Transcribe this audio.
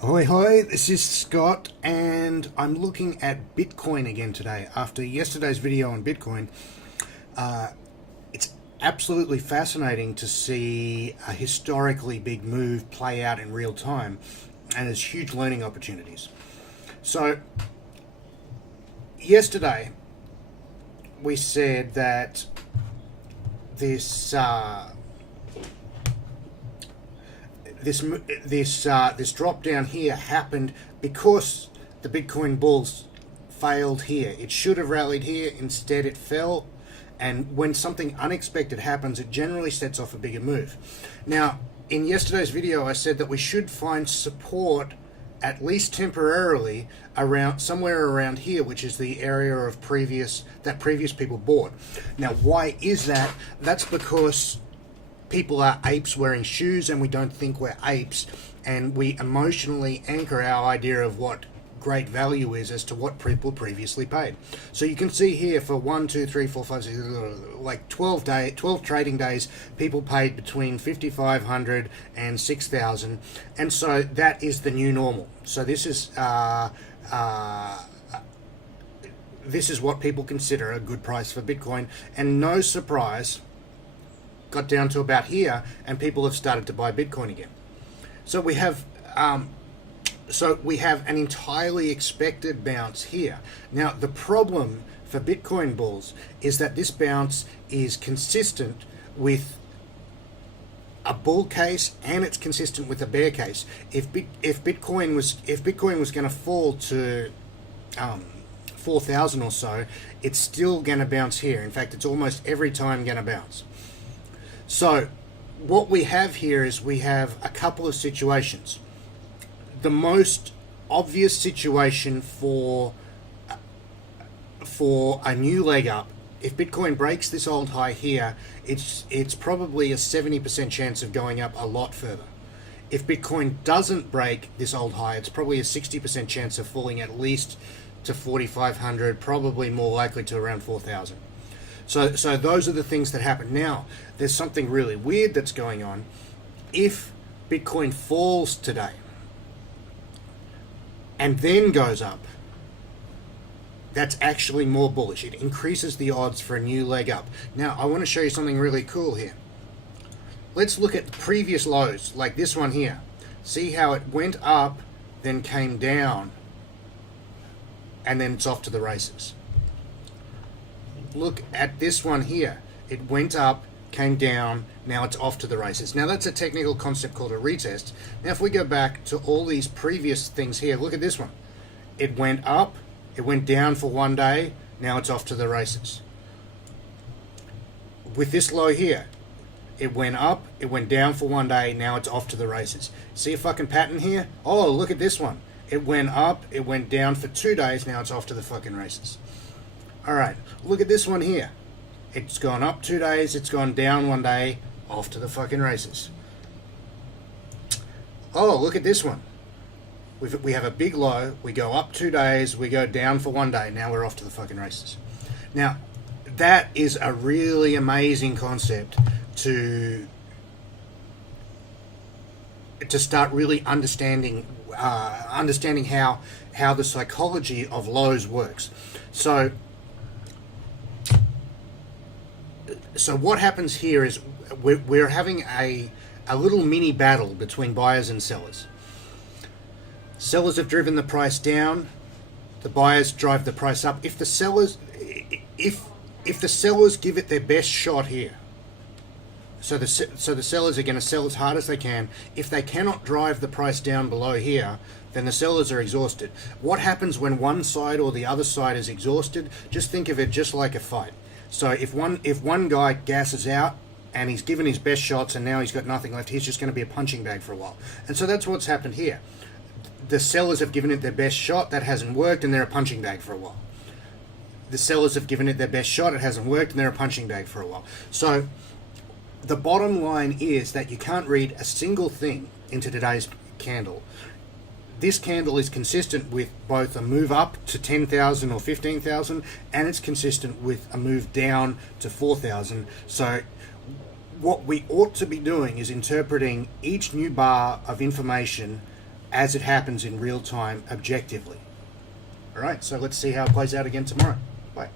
Ahoy, hoy, this is Scott, and I'm looking at Bitcoin again today. After yesterday's video on Bitcoin, it's absolutely fascinating to see a historically big move play out in real time, and there's huge learning opportunities. So, yesterday, we said that this this drop down here happened because the Bitcoin bulls failed here. It should have rallied here, instead it fell, and when something unexpected happens, it generally sets off a bigger move. Now, in yesterday's video, I said that we should find support, at least temporarily, around somewhere around here, which is the area of previous people bought. Now, why is that? That's because people are apes wearing shoes, and we don't think we're apes, and we emotionally anchor our idea of what great value is as to what people previously paid. So you can see here for 1, 2, 3, 4, 5, 6, like 12 trading days, people paid between 5,500 and 6,000, and so that is the new normal. So this is what people consider a good price for Bitcoin, and no surprise, got down to about here, and people have started to buy Bitcoin again. So we have an entirely expected bounce here. Now, the problem for Bitcoin bulls is that this bounce is consistent with a bull case, and it's consistent with a bear case. If Bitcoin was going to fall to 4,000 or so, it's still going to bounce here. In fact, it's almost every time going to bounce. So what we have here is we have a couple of situations. The most obvious situation for a new leg up, if Bitcoin breaks this old high here, it's probably a 70% chance of going up a lot further. If Bitcoin doesn't break this old high, it's probably a 60% chance of falling at least to 4,500, probably more likely to around 4,000. So those are the things that happen. Now, there's something really weird that's going on. If Bitcoin falls today and then goes up, that's actually more bullish. It increases the odds for a new leg up. Now, I want to show you something really cool here. Let's look at previous lows, like this one here. See how it went up, then came down, and then it's off to the races. Look at this one here. It went up, came down, now it's off to the races. Now, that's a technical concept called a retest. Now, if we go back to all these previous things here, look at this one. It went up, it went down for one day, now it's off to the races. With this low here, it went up, it went down for one day, now it's off to the races. See a fucking pattern here? Oh, look at this one. It went up, it went down for 2 days, now it's off to the fucking races. Alright, look at this one here. It's gone up 2 days, it's gone down one day, off to the fucking races. Oh, look at this one. We have a big low, we go up 2 days, we go down for one day, now we're off to the fucking races. Now, that is a really amazing concept to start really understanding how the psychology of lows works. So what happens here is we're having a little mini battle between buyers and sellers. Sellers have driven the price down, the buyers drive the price up. If the sellers give it their best shot here, so the sellers are going to sell as hard as they can. If they cannot drive the price down below here, then the sellers are exhausted. What happens when one side or the other side is exhausted? Just think of it just like a fight. So if one guy gasses out and he's given his best shots and now he's got nothing left, he's just going to be a punching bag for a while. And so that's what's happened here. The sellers have given it their best shot, that hasn't worked, and they're a punching bag for a while. The sellers have given it their best shot, it hasn't worked, and they're a punching bag for a while. So the bottom line is that you can't read a single thing into today's candle. This candle is consistent with both a move up to 10,000 or 15,000, and it's consistent with a move down to 4,000. So what we ought to be doing is interpreting each new bar of information as it happens in real time objectively. All right, so let's see how it plays out again tomorrow. Bye.